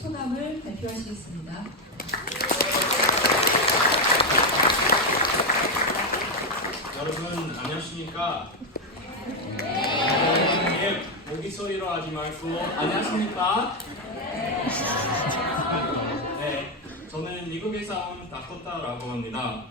소감을 발표하시겠습니다. 여러분 안녕하십니까? 네, 모기 소리로 하지 말고 안녕하십니까? 네, 저는 미국에서 온 다코타라고 합니다.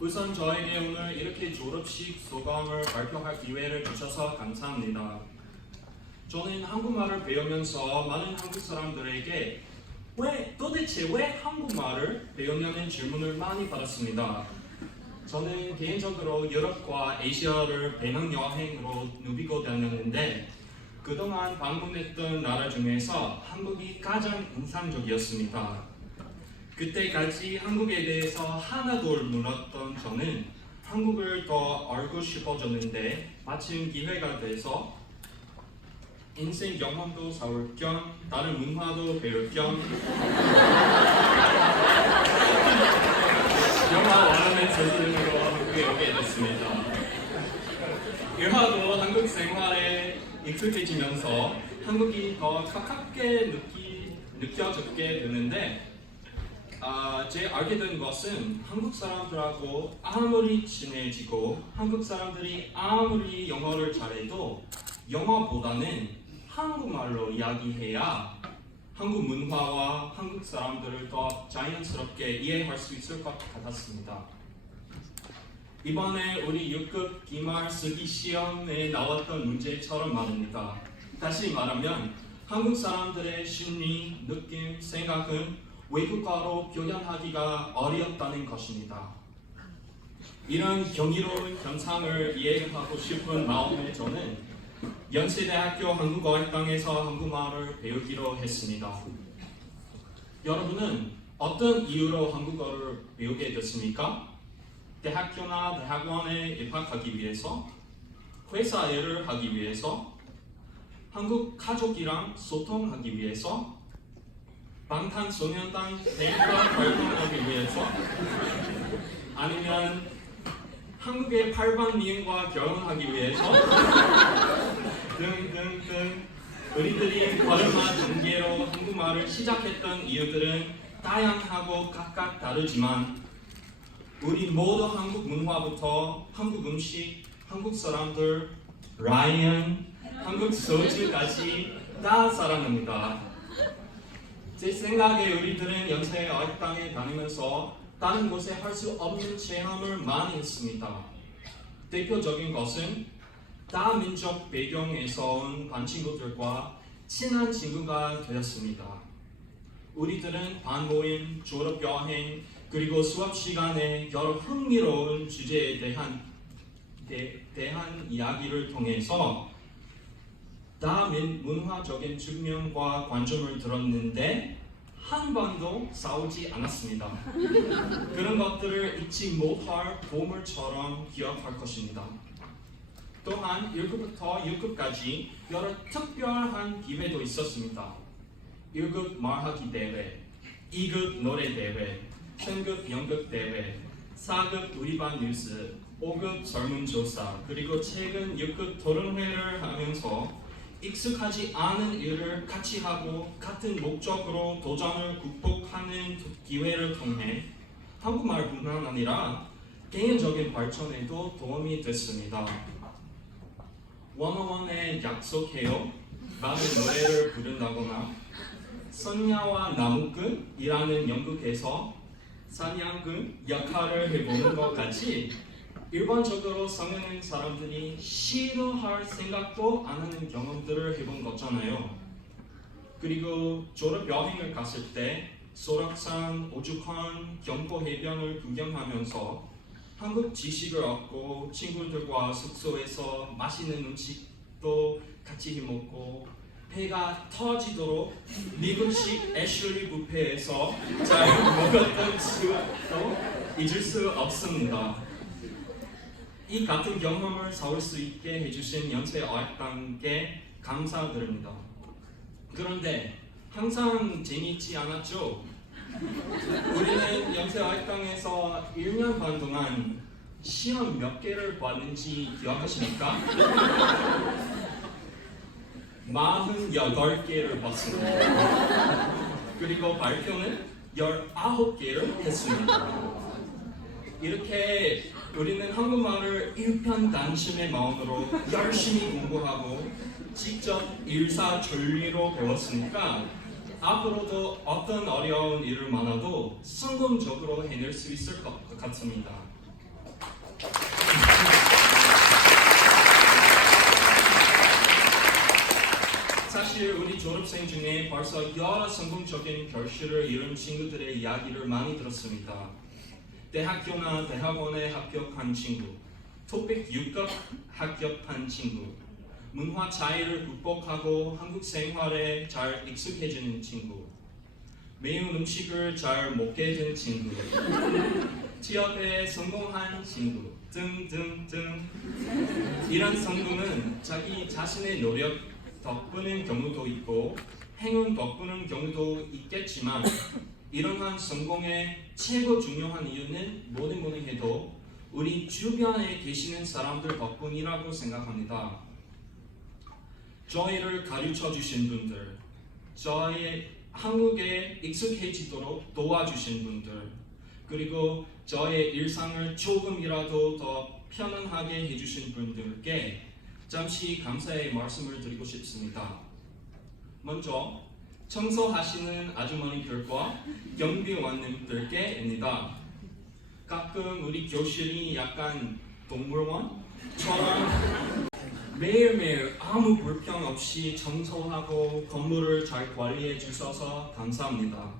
우선 저에게 오늘 이렇게 졸업식 소감을 발표할 기회를 주셔서 감사합니다. 저는 한국말을 배우면서 많은 한국 사람들에게 도대체 왜 한국말을 배우냐는 질문을 많이 받았습니다. 저는 개인적으로 유럽과 아시아를 배낭여행으로 누비고 다녔는데 그동안 방문했던 나라 중에서 한국이 가장 인상적이었습니다. 그때까지 한국에 대해서 하나도 몰랐던 저는 한국을 더 알고 싶어졌는데 마침 기회가 돼서 인생 경험도 쌓을 겸 다른 문화도 배울 겸 영화 원어민 선생님으로 한국에 오게 됐습니다. 일화도 한국 생활에 익숙해지면서 한국이 더 가깝게 느껴지게 되는데 제가 알게 된 것은 한국 사람들하고 아무리 친해지고 한국 사람들이 아무리 영어를 잘해도 영어보다는 한국말로 이야기해야 한국 문화와 한국 사람들을 더 자연스럽게 이해할 수 있을 것 같았습니다. 이번에 우리 6급 기말 쓰기 시험에 나왔던 문제처럼 말입니다. 다시 말하면 한국 사람들의 심리, 느낌, 생각은 외국어로 표현하기가 어렵다는 것입니다. 이런 경이로운 현상을 이해하고 싶은 마음에 저는 연세대학교 한국어학당에서 한국말을 배우기로 했습니다. 여러분은 어떤 이유로 한국어를 배우게 됐습니까? 대학교나 대학원에 입학하기 위해서, 회사 일을 하기 위해서, 한국 가족이랑 소통하기 위해서, 방탄소년단 멤버 활동하기 위해서, 아니면 한국의 8반 미인과 결혼하기 위해서 등등등 우리들이 걸음마 단계로 한국말을 시작했던 이유들은 다양하고 각각 다르지만 우리 모두 한국 문화부터 한국 음식, 한국 사람들, 라이언, 한국 소주까지 다 사랑합니다. 제 생각에 우리들은 연세어학당에 다니면서 다른 곳에 할 수 없는 체험을 많이 했습니다. 대표적인 것은 다민족 배경에서 온 반 친구들과 친한 친구가 되었습니다. 우리들은 반모임, 졸업여행, 그리고 수업 시간에 여러 흥미로운 주제에 대한 이야기를 통해서 다문화적인 측면과 관점을 들었는데 한 번도 싸우지 않았습니다. 그런 것들을 잊지 못할 보물처럼 기억할 것입니다. 또한 1급부터 6급까지 여러 특별한 기회도 있었습니다. 1급 말하기 대회, 2급 노래 대회, 3급 연극 대회, 4급 우리 반 뉴스, 5급 설문조사, 그리고 최근 6급 토론회를 하면서 익숙하지 않은 일을 같이 하고 같은 목적으로 도전을 극복하는 기회를 통해 한국말뿐만 아니라 개인적인 발전에도 도움이 됐습니다. 101에 약속해요 라는 노래를 부른다거나 선야와 나무꾼이라는 연극에서 사냥꾼 역할을 해보는 것 같이 일반적으로 성인인 사람들이 싫어할 생각도 안 하는 경험들을 해본 거잖아요. 그리고 졸업 여행을 갔을 때 소락산, 오죽헌, 경포해변을 구경하면서 한국 지식을 얻고 친구들과 숙소에서 맛있는 음식도 같이 해먹고 배가 터지도록 미국식 애슐리 뷔페에서 잘 먹었던 추억도 잊을 수 없습니다. 이 같은 경험을 쌓을 수 있게 해주신 연세어학당께 감사드립니다. 그런데 항상 재미있지 않았죠? 우리는 연세어학당에서 1년 반 동안 시험 몇 개를 봤는지 기억하십니까? 48개를 봤습니다. 그리고 발표는 19개를 했습니다. 이렇게 우리는 한국말을 일편단심의 마음으로 열심히 공부하고 직접 일사천리로 배웠으니까 앞으로도 어떤 어려운 일을 많아도 성공적으로 해낼 수 있을 것 같습니다. 사실 우리 졸업생 중에 벌써 여러 성공적인 결실을 이룬 친구들의 이야기를 많이 들었습니다. 대학교나 대학원에 합격한 친구, 토픽 6급 합격한 친구, 문화 차이를 극복하고 한국 생활에 잘 익숙해지는 친구, 매운 음식을 잘 먹게 된 친구, 취업에 성공한 친구 등등등. 이런 성공은 자기 자신의 노력 덕분인 경우도 있고 행운 덕분인 경우도 있겠지만 이러한 성공의 최고 중요한 이유는 뭐니 해도 우리 주변에 계시는 사람들 덕분이라고 생각합니다. 저희를 가르쳐 주신 분들, 저희 한국에 익숙해지도록 도와주신 분들, 그리고 저의 일상을 조금이라도 더 편안하게 해주신 분들께 잠시 감사의 말씀을 드리고 싶습니다. 먼저 청소하시는 아주머니들과 경비원님들께입니다. 가끔 우리 교실이 약간 동물원처럼 매일매일 아무 불평 없이 청소하고 건물을 잘 관리해 주셔서 감사합니다.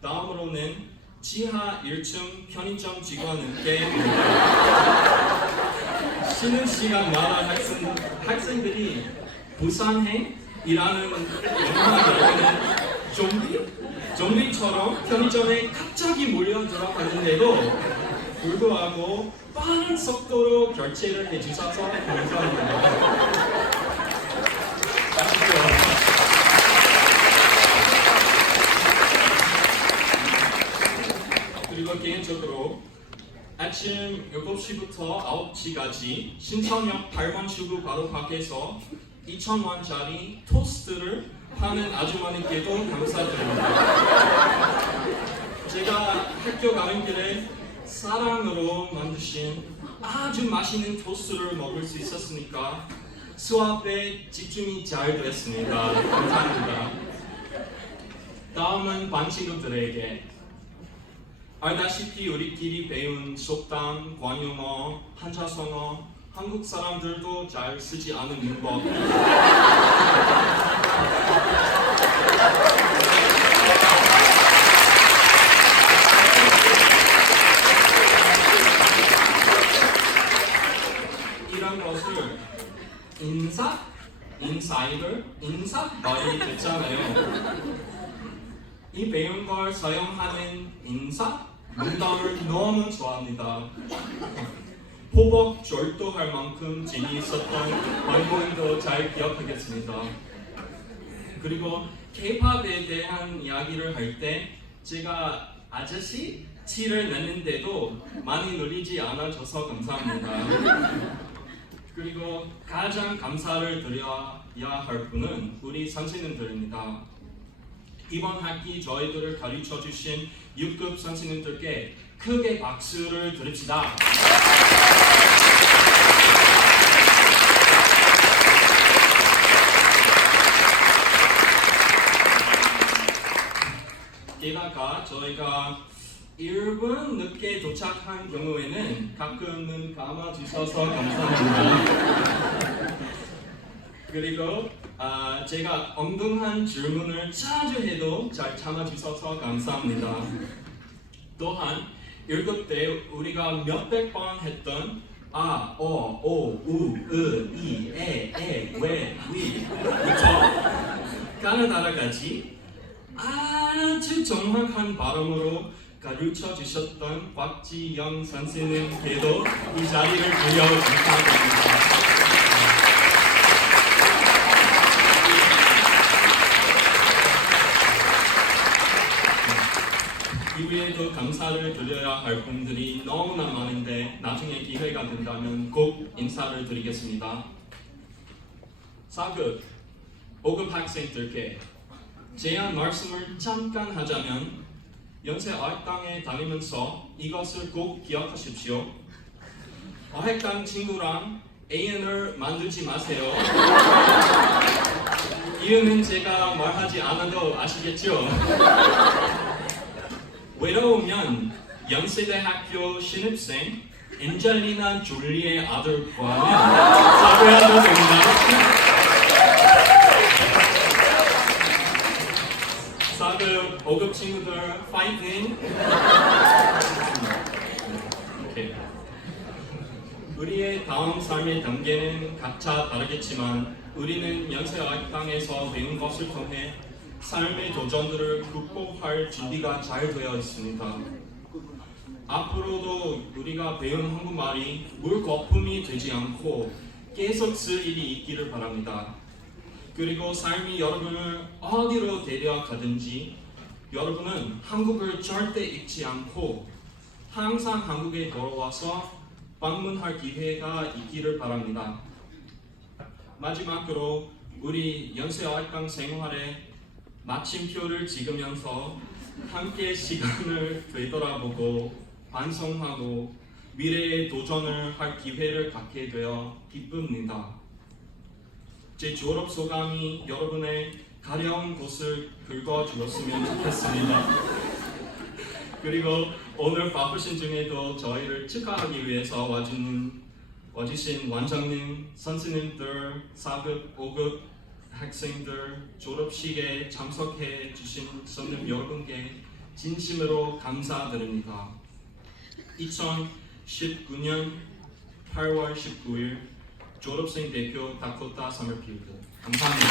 다음으로는 지하 1층 편의점 직원님께입니다. 쉬는 시간마다 학생들이 부산행이라는 영화를 좀비처럼 편의점에 갑자기 몰려 들어갔는데도 불구하고 빠른 속도로 결제를 해주셔서 감사합니다. 아시죠? 그리고 개인적으로 아침 7시부터 9시까지 신천역 8번 출구 바로 밖에서 2,000원짜리 토스트를 파는 아주머니께도 감사드립니다. 제가 학교 가는 길에 사랑으로 만드신 아주 맛있는 토스트를 먹을 수 있었으니까 수업에 집중이 잘 됐습니다. 감사합니다. 다음은 반 친구들에게 알다시피 우리끼리 배운 속담, 관용어, 한자성어, 한국 사람들도 잘 쓰지 않은 문법 이런 것을 인사이드, 말이 됐잖아요. 이 배운 걸 사용하는 인사 농담을 너무 좋아합니다. 호복 절도할 만큼 재미있었던 광고인도 잘 기억하겠습니다. 그리고 K-팝에 대한 이야기를 할 때 제가 아저씨 티를 냈는데도 많이 놀리지 않아줘서 감사합니다. 그리고 가장 감사를 드려야 할 분은 우리 선생님들입니다. 이번 학기 저희들을 가르쳐 주신 6급 선생님들께 크게 박수를 드립시다. 게다가 저희가 1분 늦게 도착한 경우에는 가끔은 감아주셔서 감사합니다. 그리고 제가 엉뚱한 질문을 자주 해도 잘 참아주셔서 감사합니다. 또한 읽을 때 우리가 몇백 번 했던 아, 어, 오, 우, 으, 이, 에, 왜, 위 부터 가나다라까지 아주 정확한 발음으로 가르쳐 주셨던 곽지영 선생님께도 이 자리를 빌려 감사드립니다. 이후에도 감사를 드려야 할 분들이 너무나 많은데 나중에 기회가 된다면 꼭 인사를 드리겠습니다. 4급, 5급 학생들께 제안 말씀을 잠깐 하자면 연세 어학당에 다니면서 이것을 꼭 기억하십시오. 어학당 친구랑 애인을 만들지 마세요. 이유는 제가 말하지 않아도 아시겠죠? 외로우면 연세대학교 신입생 엔젤리나 졸리의 아들 구하면 사귀어도 됩니다. 사극 5급 친구들 파이팅! 오케이. 우리의 다음 삶의 단계는 각자 다르겠지만 우리는 연세어학당에서 배운 것을 통해 삶의 도전들을 극복할 준비가 잘 되어 있습니다. 앞으로도 우리가 배운 한국말이 물거품이 되지 않고 계속 쓸 일이 있기를 바랍니다. 그리고 삶이 여러분을 어디로 데려가든지 여러분은 한국을 절대 잊지 않고 항상 한국에 돌아와서 방문할 기회가 있기를 바랍니다. 마지막으로 우리 연세어학당 생활에 마침표를 찍으면서 함께 시간을 되돌아보고 반성하고 미래의 도전을 할 기회를 갖게 되어 기쁩니다. 제 졸업 소감이 여러분의 가려운 곳을 긁어주었으면 좋겠습니다. 그리고 오늘 바쁘신 중에도 저희를 축하하기 위해서 와주신 원장님, 선생님들, 4급, 5급 학생들, 졸업식에 참석해 주신 손님 여러분께 진심으로 감사드립니다. 2019년 8월 19일 졸업생 대표 다코타 서머필드 감사합니다.